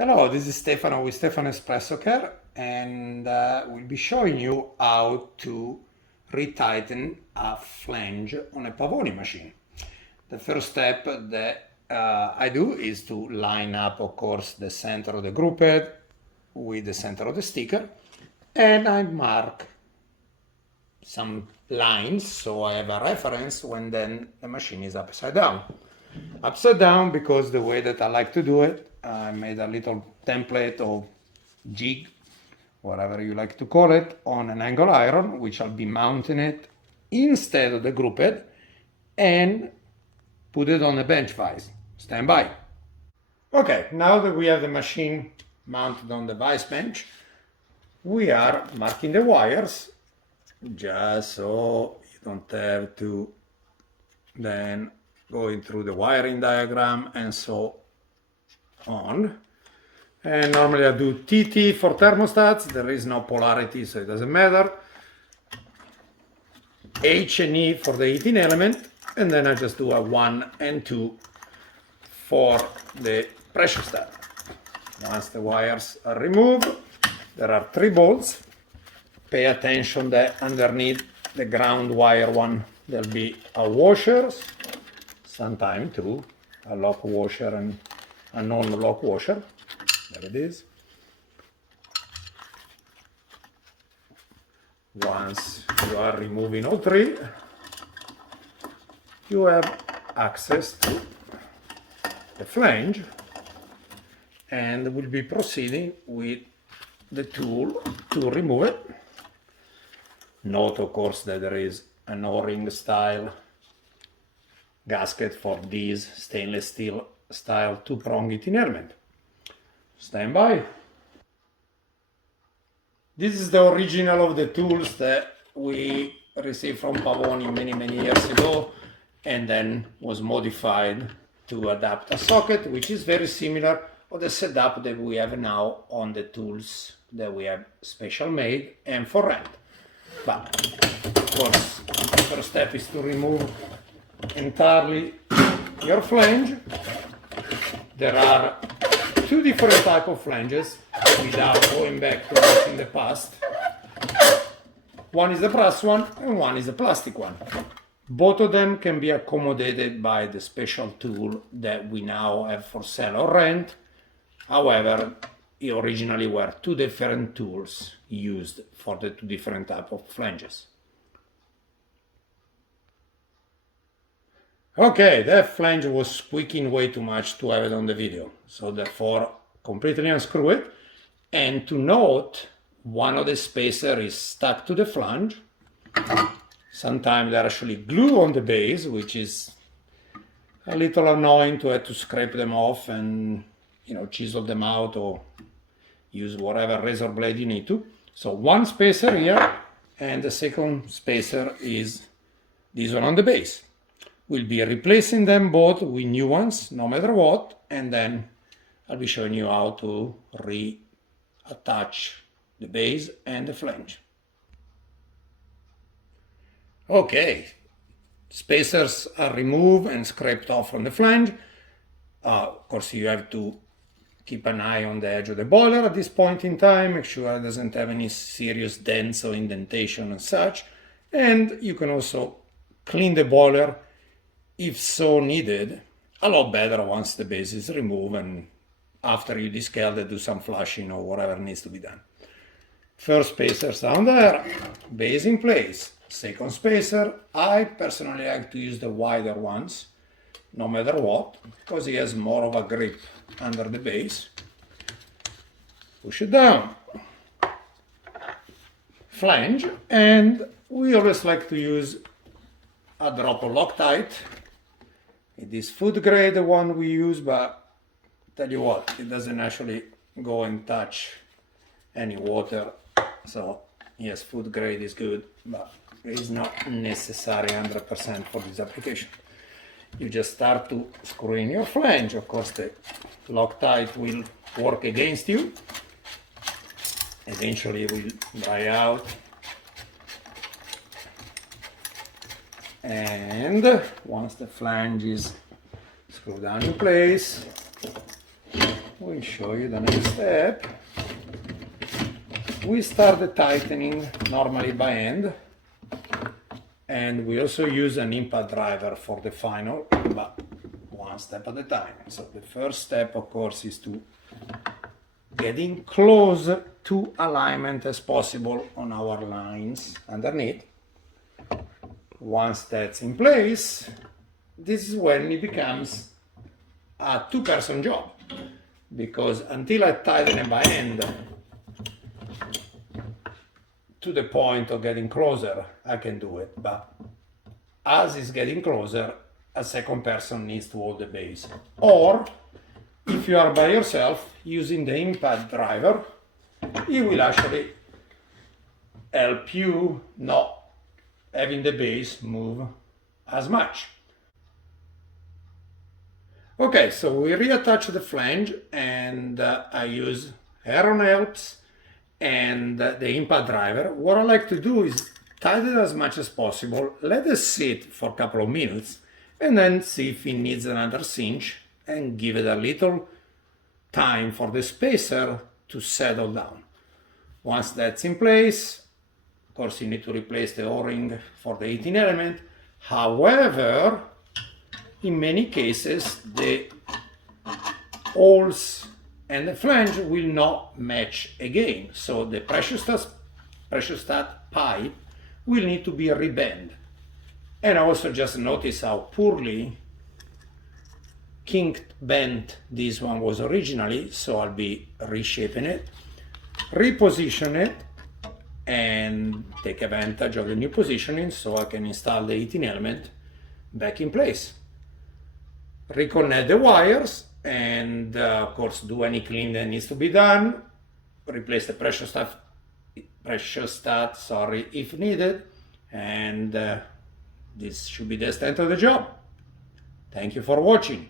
Hello, this is Stefano with Stefano Espresso Care, and we'll be showing you how to retighten a flange on a Pavoni machine. The first step that I do is to line up, of course, the center of the group head with the center of the sticker, and I mark some lines so I have a reference when then the machine is upside down. Upside down because the way that I like to do it, I made a little template or jig, whatever you like to call it, on an angle iron, which I'll be mounting it instead of the group head and put it on a bench vise. Stand by. Okay, now that we have the machine mounted on the vise bench, we are marking the wires just so you don't have to then going through the wiring diagram and so on. And normally I do TT for thermostats. There is no polarity, so it doesn't matter. H and E for the heating element, and then I just do a 1 and 2 for the pressure stat. Once the wires are removed, there are 3 bolts. Pay attention that underneath the ground wire one there'll be a washer, sometimes two, a lock washer and a non-lock washer. There it is. Once you are removing all 3, you have access to the flange, and we'll be proceeding with the tool to remove it. Note, of course, that there is an O-ring style gasket for this stainless steel style 2-prong heating element. Stand by. This is the original of the tools that we received from Pavoni many years ago, and then was modified to adapt a socket, which is very similar to the setup that we have now on the tools that we have special made and for rent. But of course, the first step is to remove entirely your flange. There are 2 different types of flanges without going back to what's in the past. One is the brass one and one is the plastic one. Both of them can be accommodated by the special tool that we now have for sale or rent. However, originally were 2 different tools used for the 2 different types of flanges. Okay, that flange was squeaking way too much to have it on the video, so therefore completely unscrew it. And to note, one of the spacer is stuck to the flange. Sometimes they're actually glue on the base, which is a little annoying to have to scrape them off and chisel them out or use whatever razor blade you need to. So one spacer here, and the second spacer is this one on the base. We'll be replacing them both with new ones, no matter what, and then I'll be showing you how to reattach the base and the flange. Okay, spacers are removed and scraped off from the flange. Of course, you have to keep an eye on the edge of the boiler at this point in time, make sure it doesn't have any serious dents or indentation and such. And you can also clean the boiler if so needed, a lot better once the base is removed and after you descale it, do some flushing or whatever needs to be done. First spacer's down there, base in place. Second spacer, I personally like to use the wider ones, no matter what, because he has more of a grip under the base. Push it down. Flange, and we always like to use a drop of Loctite. It is food grade, the one we use, but tell you what, it doesn't actually go and touch any water. So yes, food grade is good, but it is not necessary 100% for this application. You just start to screw in your flange. Of course, the Loctite will work against you. Eventually it will dry out. And once the flange is screwed down in place, we'll show you the next step. We start the tightening normally by hand, and we also use an impact driver for the final, but one step at a time. So the first step, of course, is to getting close to alignment as possible on our lines underneath. Once that's in place, this is when it becomes a two-person job, because until I tighten it by hand to the point of getting closer, I can do it, but as it's getting closer, a second person needs to hold the base. Or if you are by yourself, using the impact driver, it will actually help you not having the base move as much. Okay, so we reattach the flange, and I use Heron helps and the impact driver. What I like to do is tighten it as much as possible, let it sit for a couple of minutes, and then see if it needs another cinch, and give it a little time for the spacer to settle down. Once that's in place, of course you need to replace the O-ring for the 18 element. However, in many cases the holes and the flange will not match again, so the pressurestat pipe will need to be rebent. And I also just noticed how poorly kinked bent this one was originally, so I'll be reshaping it, reposition it, and take advantage of the new positioning so I can install the 18 element back in place. Reconnect the wires, and of course do any clean that needs to be done. Replace the pressurestat if needed, and this should be the extent of the job. Thank you for watching.